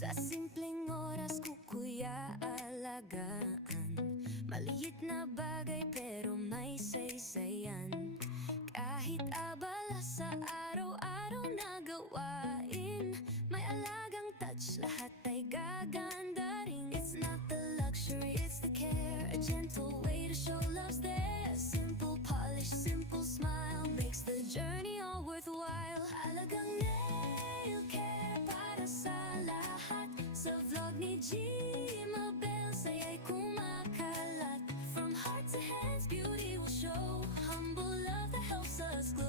Sa simpleng oras ko kuya alagaan maliit na bagay pero may saysayan. Kahit abala sa araw-araw na gawain, may alagang touch, lahat ay gaganda rin. It's not the luxury, it's the care, a gentle way to show love's there. Simple polish, simple smile makes the journey all worthwhile. Alagang nail care para sa lahat. Sa vlog ni Jimabel, saya'y kumakalat. From heart to hands, beauty will show. Humble love that helps us glow.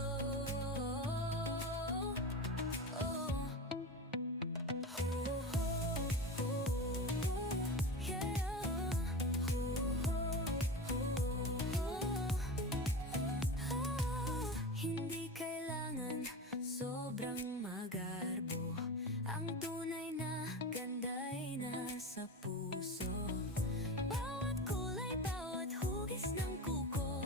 Hindi kailangan sobrang magarbo. Ang tunay na ganda ay nasa puso. Bawat kulay, bawat hugis ng kuko,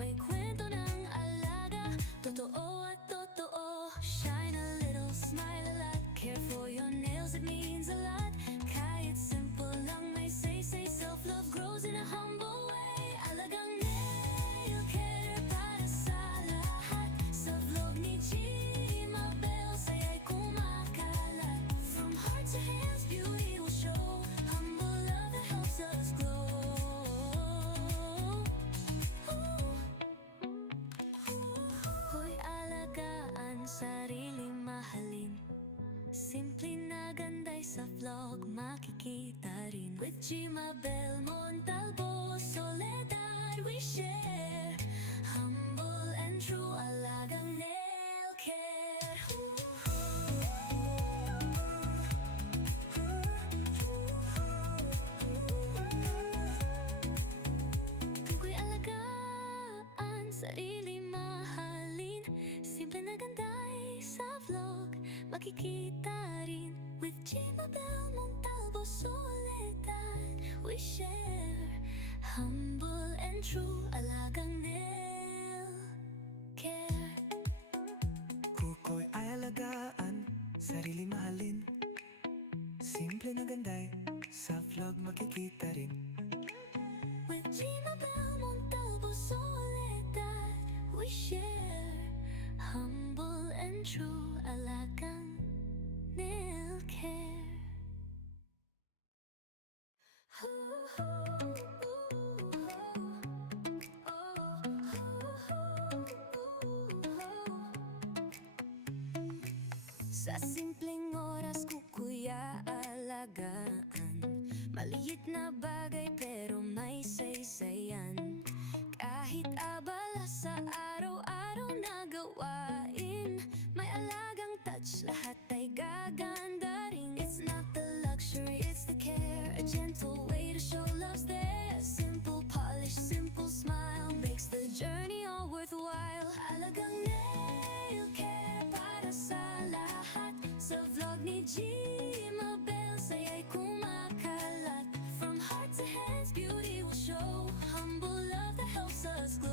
may kwento ng alaga, totoo at totoo. Shine a little, smile a lot, care for your nails, it means a lot. Kahit simple lang may say, self-love grows in a humble way. Alagang nail care para sa lahat. Sa vlog ni Jimabel, saya'y kumakalat. From heart to hands, beauty will show. Humble love that helps us glow. Hoy, alagaan, sarili mahalin. Simple na ganda'y sa vlog makikita rin. With Jimabel Montalvo, Soledad we share. Humble and true, alagang nail care. Tukoy alagaan, sarili mahalin. Simple na ganda'y sa vlog makikita rin. With Jimabel Montalvo, Soledad we share. Humble and true, alagang nail care. Kuko'y ay alagaan, sarili mahalin. Simple na ganda'y sa vlog makikita rin. With Jimabel Montalvo, Soledad we share. Humble and true, alagang nail care. Sa simpleng oras ko kuya alagaan maliit na bagay pero may saysayan. Kahit abala sa araw-araw na gawain, may alagang touch, lahat ay gaganda rin. It's not the luxury, it's the care, a gentle way to show love's there. Simple polish, simple smile makes the journey all worthwhile. Alagang nail care para sa lahat. Sa vlog ni Jimabel, saya'y kumakalat. From heart to hands, beauty will show. Humble love that helps us glow.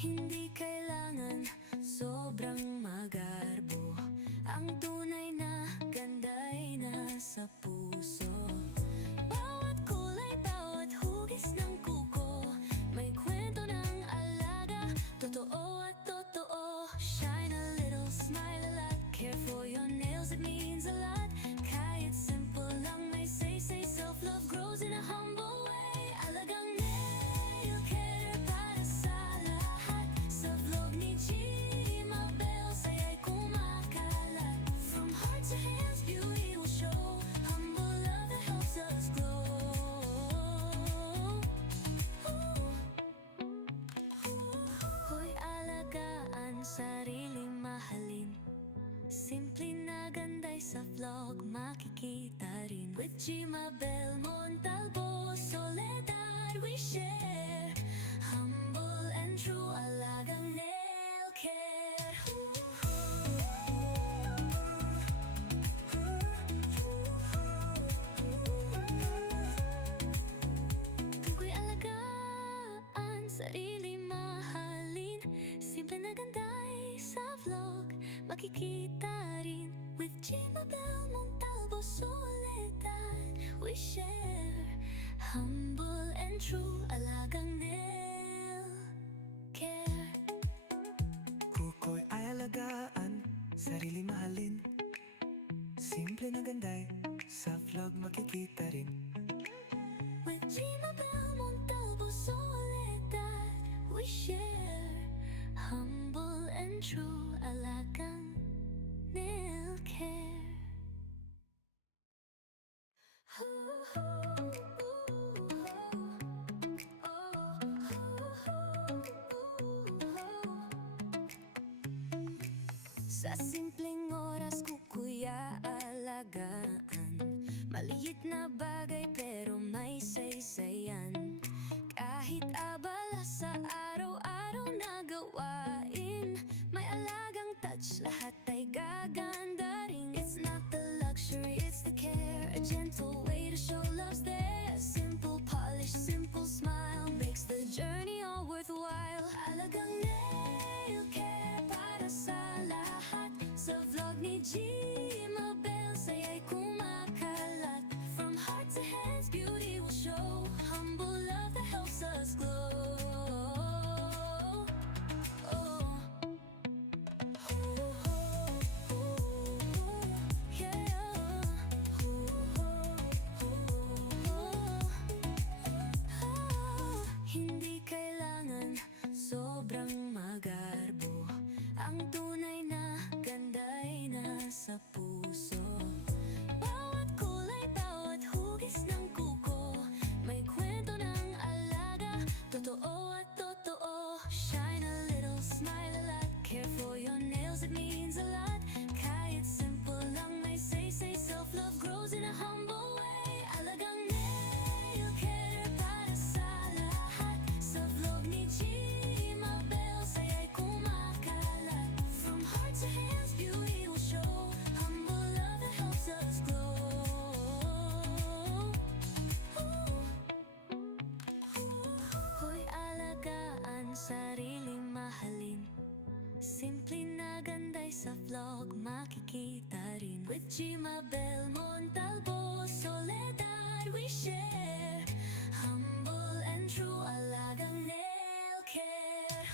Hindi kailangan sobrang magarbo. Ang tunay na ganda ay nasa puso. Bawat kulay, bawat hugis ng kuko, may kwento ng alaga, totoo at totoo. Shine a little, smile a lot, care for your nails, it means a lot. Kahit simple lang may say, self-love grows in a humble way. Alagang nail care para sa lahat. Sa vlog ni Jimabel, saya'y kumakalat. From heart to hands, beauty will show. Humble love that helps us glow. Hoy, alagaan, sarili mahalin. Simple na ganda'y sa vlog makikita rin. With Jimabel Montalvo, Soledad we share. Humble and true, alagang nail care. sarili mahalin. Simple na ganda'y sa vlog makikita rin. With Gmabel Montalvo Soledad, we share humble and true alagang nail care. Kuko'y ay alagaan, sarili mahalin. Simple na ganda'y sa vlog makikita rin. With Gmabel Montalvo Soledad, we share humble and true alagang nail care. Sa simpleng oras ko kuya alagaan, maliit na bagay pero may saysayan. Kahit abala sa araw-araw na gawain, may alagang touch, lahat ay gaganda rin. It's not the luxury, it's the care, a gentle way to show love's there. Simple polish, simple smile makes the journey all worthwhile. Alagang nail care para sa lahat. Sa vlog ni Gmabel, saya'y kumakalat. From heart to hands, beauty will show. Humble love that helps us glow. Oh. Yeah. Hindi kailangan sobrang magarbo, ang tunay na ganda'y nasa puso. Bawat kulay, bawat hugis ng kuko, may kwento ng alaga, totoo at totoo. Shine a little, smile a lot, care for your nails, it means a lot. Kahit simple lang may say, self-love grows in a humble way. Alagang nail care para sa lahat. Sa vlog ni Gmabel, saya'y kumakalat. From heart to hands, beauty will show. Humble love that helps us glow. Hoy alagaan, sariling mahalin. Simple na ganda'y sa vlog makikita rin. With Gmabel Montalvo Soledad, we share humble and true alagang nail care.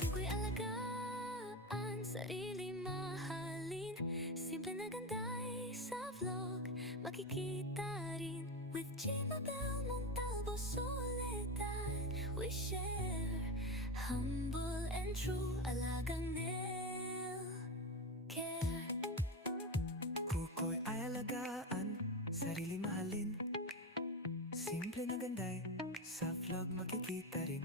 Kuko'y alagaan, sarili mahalin. Simple na ganda'y sa vlog makikita rin. With Gmabel Montalvo Soledad, we share humble and true alagang nail care. Kuko'y ay alagaan, sarili mahalin. Simple na ganda'y sa vlog makikita rin.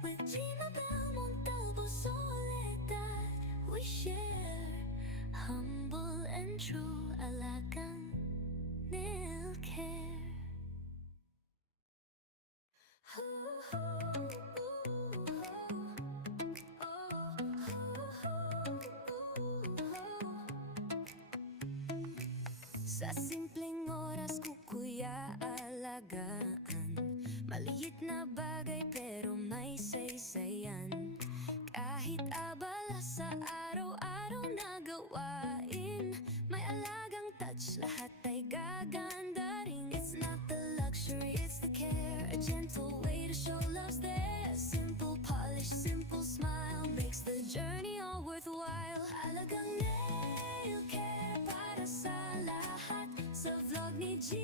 With Gmabel Montalvo Soledad, we share humble and true alagang nail care. Sa simpleng oras ko kuya alagaan, maliit na bagay pero may saysayan. Kahit abala sa araw-araw na gawain, may alagang touch, lahat ay gaganda rin. It's not the luxury, it's the care, a gentle way to show love's there. Simple polish, simple smile makes the journey all worthwhile. Alagang nail care para sa lahat. Sa vlog ni G